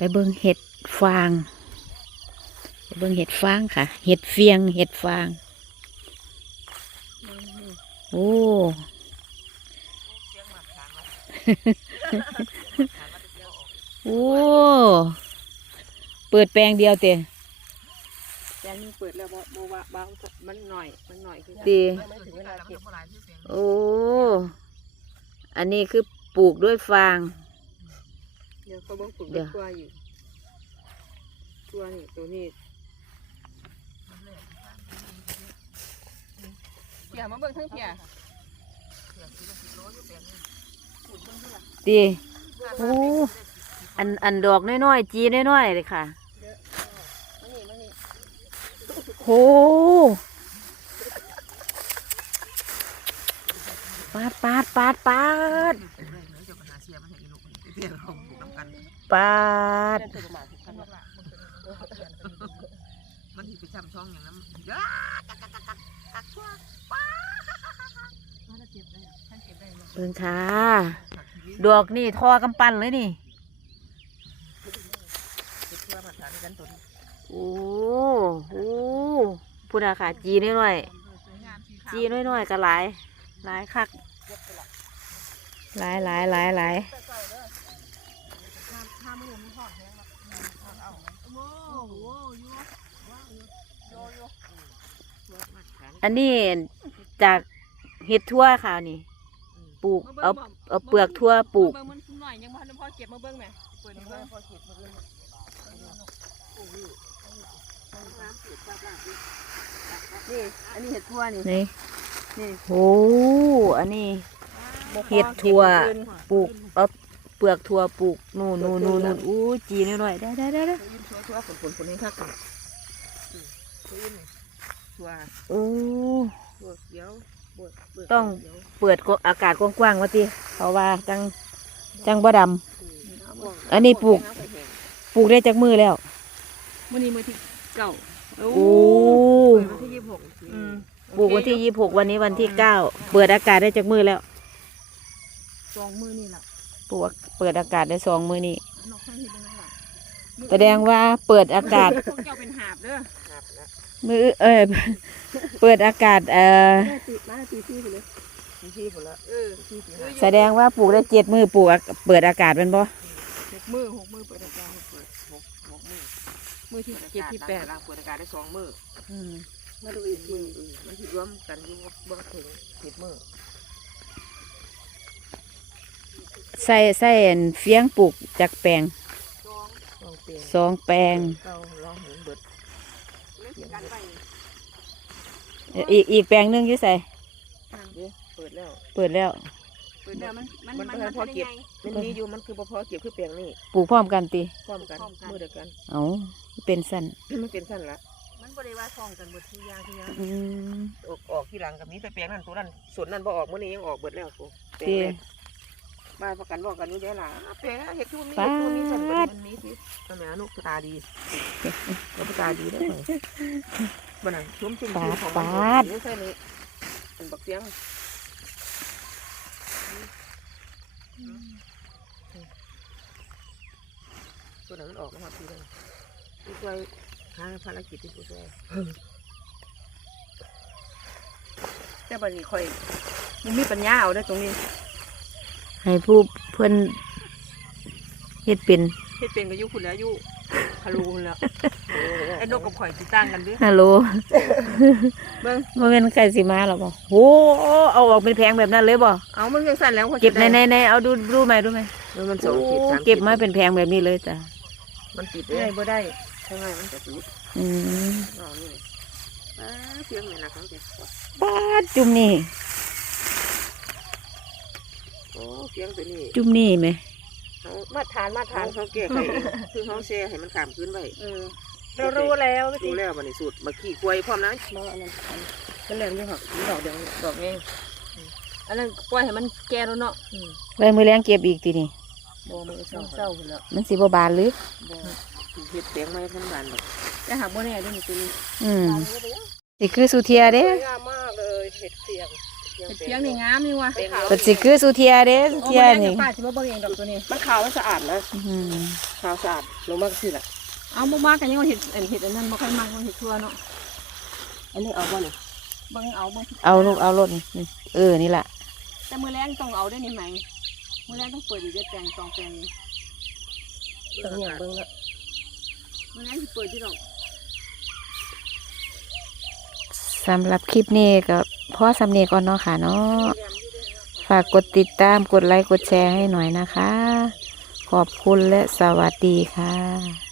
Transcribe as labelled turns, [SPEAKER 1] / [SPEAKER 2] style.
[SPEAKER 1] ไปเบิ่งเห็ดฟางไปเบิ่งเห็ดฟางค่ะ เห็ดเฟียง เห็ดฟาง โอ้โอ้ เปิดแปลงเดียวเตะ
[SPEAKER 2] แต่นี่เปิดแล้วบ่บ่ว่าบางมันหน่อย มันหน่อยคือ
[SPEAKER 1] ตี
[SPEAKER 2] ไม่ถึงเวลาเก็บ
[SPEAKER 1] โอ้ อันนี้คือปลูกด้วยฟาง
[SPEAKER 2] เดี๋ยวเขาเบิ่งปลูก
[SPEAKER 1] เดี๋ยว
[SPEAKER 2] ตัวอยู่ตัวนี่ตัวนี้เพียมาเบิ่งทั้งเพีย
[SPEAKER 1] ตีโอ้อันอันดอกน้อยๆจีน้อยๆเลยค่ะ
[SPEAKER 2] มานี่มานี่
[SPEAKER 1] โหปาดปาดปาดปาด ปาด
[SPEAKER 2] เดินตัวประมาณสิบพันละ
[SPEAKER 3] มันที่ไปจำช่องอย่างนั้น
[SPEAKER 1] เบิ่งค่ะ ดอกนี่ทอกำปั้นเลยนี่โอ้โหพูดอะค่ะ จีน้อยๆจีน้อยๆก็หลาย หลายคัก หลายหลายหลายหลาย อันนี้จากเห็ดทั่วค่ะนี่ปลูกเอาเอาเปลือกทั่วปลูก
[SPEAKER 2] เบิ่งมันหน่อยยังบ่ทันได้พอเก็บมาเบิ่งแหม่เปิดให้เบิ่งพอเก็บมาเบิ่งนี่อันนี้เห็ดทั่วนี่
[SPEAKER 1] นี่
[SPEAKER 2] นี่
[SPEAKER 1] โอ้อันนี้เห็ดทั่วปลูกเอา เปลือกทั่วปลูกนู่นนู่นนู่นนู่นอู้จีน้อยๆได้ได้ได้ได้
[SPEAKER 3] ทั่วทั่วฝนฝนฝนนี่ถ้ากันทั่ว
[SPEAKER 1] โอ้
[SPEAKER 3] ทั่วเขียวบดเปลืก
[SPEAKER 1] ต้อง
[SPEAKER 3] เขียว
[SPEAKER 1] เปิดก็อากาศกว้างๆว่าติเพราะว่าจังจังบ่ดำอันนี้ปลูกปลูกได้จากมือแล้ว
[SPEAKER 2] มื้อนี้มื้อที่เก้า
[SPEAKER 1] โอ้
[SPEAKER 3] เปิดวันที่ยี่สิบหก
[SPEAKER 2] อืม
[SPEAKER 1] ปลูกวันที่ยี่หกวันนี้วันที่เก้าเปิดอากาศได้จากมือแล้ว
[SPEAKER 2] สองมื้อนี่ล่ะ
[SPEAKER 1] ปลูกเปิดอากาศได้สองมือนี้
[SPEAKER 2] นอกข้างที่เป็นนั่นล่ะ
[SPEAKER 1] แสดงว่าเปิดอากาศ
[SPEAKER 2] พวกเจ้าเป็นหาบเด้อ
[SPEAKER 3] ครับนะ
[SPEAKER 1] มือเออเปิดอากาศเอ่อ
[SPEAKER 2] ได้ตีมาได้ตีซี่ไปเลย
[SPEAKER 3] ที่ที่หมดละ
[SPEAKER 2] เออ
[SPEAKER 3] ที่ที่ห้า
[SPEAKER 1] แสดงว่าปลูกได้เจ็ดมือปลูกอะเปิดอากาศเป็นบ่
[SPEAKER 2] หกมือหกมือเปิดอากาศ
[SPEAKER 3] เปิดหกหกมือ
[SPEAKER 2] มือที่เจ็ดที่แปด
[SPEAKER 3] ล่างเปิดอากาศได้สองมือ
[SPEAKER 2] มาดูอีกที
[SPEAKER 3] มือมันที่รวมกันอยู่บ่ถึงสิบมือ
[SPEAKER 1] ใส่ใส่อันเฟียงปลูกจากแปลง
[SPEAKER 3] ลองเปลี่ยน
[SPEAKER 1] สองแปลง
[SPEAKER 3] เก้าลองเห็นเบิด
[SPEAKER 2] เล่นกันไป
[SPEAKER 1] อีกอีกแปลงหนึงอยู่ใส่
[SPEAKER 3] เด้เปิดแล้ว
[SPEAKER 1] เปิดแล้ว
[SPEAKER 2] เปิดเดี๋ยวมันมัน
[SPEAKER 3] มัน
[SPEAKER 2] มัน
[SPEAKER 3] มันพอ
[SPEAKER 2] ได้
[SPEAKER 3] เก็บ
[SPEAKER 2] ไง
[SPEAKER 3] มันมีอยู่มันคือบ่พอเก็บคือแปลงนี่
[SPEAKER 1] ปลูกพร้อมกันติ
[SPEAKER 3] พร้อมกันมือเดียวกัน
[SPEAKER 1] เอาเป็นสั้น
[SPEAKER 3] มันเป็นสั้นละ
[SPEAKER 2] มันบริวารฟองกันหมดทุกอย่างทุกอย่าง
[SPEAKER 1] อืม
[SPEAKER 3] ออกออกที่หลังกับมีแต่แปลงนั่นตัวนั้นส่วนนั้นบ่ออกมื้อนี้ยังออกเบิดแล้วกูแปลง
[SPEAKER 1] ติ
[SPEAKER 3] แรก บ้านประกันบอกกันอยู่ได้ล่ะแปลงเห็ดที่มันมีเห็ดที่มันมีสั่นเบิดมันมีสิทำไมอนุตาดีก็ตาดีได้ไหมบ้านนั้นชุ่มชุ่มชุ่มของมันนี่ใช่นี่เป็นบักเสียงตัวนั้นมันออกมาหอดทีเลยผู้ช่วยหาภารกิจที่ผู้ช่วย
[SPEAKER 2] แต่บัดนี้ค่อยมันมีปัญญาเอาได้อตรงนี้
[SPEAKER 1] ให้ผู้เพื่อนเฮ็ดเป็น
[SPEAKER 2] เฮ็ดเป็นก็อยู่คุณแล้วอยู่คารูคุณแล้วไอ้นกกับข่อยสิต่างกันเด้อ
[SPEAKER 1] ฮัลโหล
[SPEAKER 2] เบิ่ง
[SPEAKER 1] บ่แม่นใครสิมาหรอบ่โอ้เอาออกเป็นแพงแบบนั้นเลยบ่
[SPEAKER 2] เอามันยังสั่นแล้วข่อย
[SPEAKER 1] เก็บในในในเอาดูดูไหมดูไหม
[SPEAKER 3] มันสองขีดสามขีด
[SPEAKER 1] เก็บมาเป็นแพงแบบนี้เลยจ้ะ
[SPEAKER 3] มันติดเล
[SPEAKER 2] ได้
[SPEAKER 3] ย
[SPEAKER 2] บ่ได้
[SPEAKER 3] ใช่ไหมมันจะติด
[SPEAKER 1] อืม
[SPEAKER 3] อ๋อนี่อ่าเสียงเนี่ยนะเขาจะ
[SPEAKER 1] ปาดจุ่มนี่
[SPEAKER 3] โอ้เสียงตัวนี้
[SPEAKER 1] จุ่มนี่ไหม
[SPEAKER 3] เขา
[SPEAKER 2] มาทานมา
[SPEAKER 3] ทา
[SPEAKER 2] ทานน
[SPEAKER 3] เขาแก้ไขเองคือเขาแช่ให้มันขามขึ้นไว้
[SPEAKER 2] เออเรารู้แล้วว่าสิ
[SPEAKER 3] รู้แล้ววันนี้สูตรมาขี้กล้วยพร้อมนะ
[SPEAKER 2] บ่อันนั้นอันเป็นแหลมอยู่ค่ะดอกเดียวดอกนี้อันนั้นปล่อยให้มันแก่แล้วเนาะ
[SPEAKER 1] ไว้มือแรงเก็บอีกทีนี่
[SPEAKER 2] บ่มันก็เศร้าเศร้าพุ่นแล้ว
[SPEAKER 1] มันสิบ่บานหรือ
[SPEAKER 2] บ่
[SPEAKER 3] เห็ดเสียงไม่พันบานหรอก
[SPEAKER 2] แต่หากบ่แน่เด้อนี่ตัวนี้
[SPEAKER 1] อืมสิคือสุเทียเด้
[SPEAKER 3] สวยงามมากเลยเห็ดเสียง
[SPEAKER 2] เห็ดเพียงนี่งามนี่ว่ะ
[SPEAKER 3] เป็น
[SPEAKER 1] เปิดสิคือสุเทียเด้สุ
[SPEAKER 2] โอ้
[SPEAKER 1] เทีย
[SPEAKER 2] บ่แน่
[SPEAKER 1] นี่
[SPEAKER 2] เดี๋ยวป้าสิบ่เบิ่งเองดอกตัวนี้
[SPEAKER 3] มันขาวมันสะอาดนะ
[SPEAKER 1] อืม
[SPEAKER 2] ขาวสะอาด
[SPEAKER 4] ลงมากสิล่ะ
[SPEAKER 2] เอาบ่มากกันยังว่าเห็ดอันเห็ดอันนั้นบ่ค่อยมากว่าเห็ดทั่วเนาะ
[SPEAKER 4] อันนี้เอาบ่นี่
[SPEAKER 2] เบิ่งเอาเบิ่ง
[SPEAKER 1] เอาลูกเอารถนี่นี่เออนี่แหละ
[SPEAKER 2] แต่มื้อแรงต้องเอาได้นี่ไหมมื้อแรงต้องเปิดอยู่ได้แปลงตองแปลงนี้
[SPEAKER 4] ต้องอย่างเบิ่งละ
[SPEAKER 2] มื้อแรงสิเปิดที่ดอก
[SPEAKER 1] สำหรับคลิปนี้ก็ พ่อสำเนียก่อนเนาะค่ะเนาะฝากกดติดตามกดไลค์กดแชร์ให้หน่อยนะคะ ขอบคุณและสวัสดีค่ะ